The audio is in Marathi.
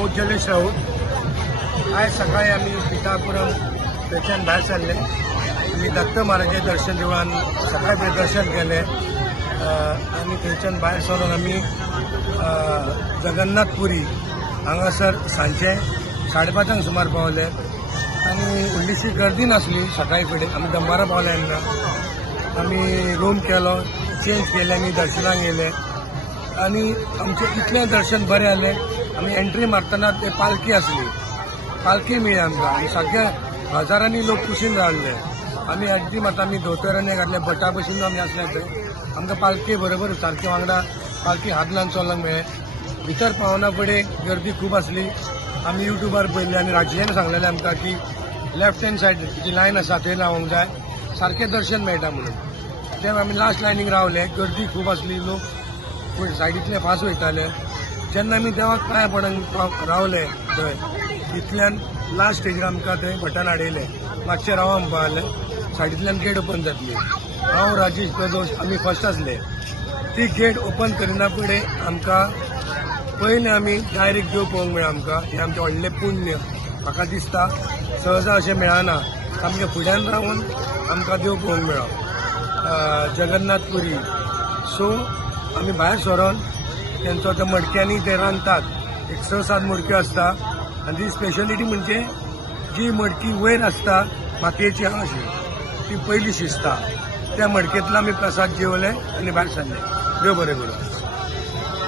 नाव उज्ज्वलेश राऊत। आज सकाळी आम्ही पिठापुरम थंयच्यान भायर सरले। आमी दत्त महाराजाचें दर्शन देवळान सकाळी दर्शन केलें आनी थंयच्यान भायर सरून आमी जगन्नाथपुरी हांगासर सांजचे 5:30 सुमार पावले आनी व्हडलीशी गर्दी नासली सकाळी फुडें। आमी दनपारां पावले तेन्ना आमी रूम केलो, चेंज केले आनी दर्शनाक गेले आनी आमचें इतलें दर्शन बरें जालें। आमी एंट्री मारतना ते पालखी आसली, पालखी मेळ्ळी आमकां आनी सारके हजारांनी लोक कुशीन रावले। आमी एंट्री मारता आमी धोतर घातले, भटा भशेन आमी आसले थंय। आमकां पालखी बरोबर सारके वांगडा पालखी हात लावन चलोंक मेळ्ळें। भितर पावना फुडें गर्दी खूब आसली। आमी युट्यूबार पळयलें आनी राजेन सांगलेलें आमकां की लेफ्ट हँड सायड जी लायन आसा थंय रावंक जाय, सारकें दर्शन मेळटा म्हणून। तेन्ना आमी लास्ट लायनीक रावले, गर्दी खूब आसली, लोक सायडींतले फास्ट वयताले। जेन्ना आमी देवाक पांयां पडूंक रावले थंय, इतल्यान लास्ट स्टेजीर आमकां थंय बटन आडयलें, मातशें रावा म्हणपा लागलें। सायडींतल्यान गेट ओपन जातली। हांव राजेश प्रदोश आमी फर्स्ट आसले। ती गेट ओपन करिना फुडें आमकां पयलीं आमी डायरेक्ट देव पळोवंक मेळ्ळा आमकां। हें आमचें व्हडलें पुण्य म्हाका दिसता, सहजा अशें मेळना। सामकें फुड्यान रावून आमकां देव पळोवंक मेळ्ळो जगन्नाथपुरी। सो आमी भायर सरोन तेंचो त्या मडक्यांनी ते रांदतात, एक 6-7 मडक्यो आसता आनी ती स्पेशलिटी म्हणजे जी मडकी वयर आसता मातयेची अशी, ती पयली शिजता। त्या मडकेंतलो आमी प्रसाद जेवले आनी भायर सरले। देव बरें करूं।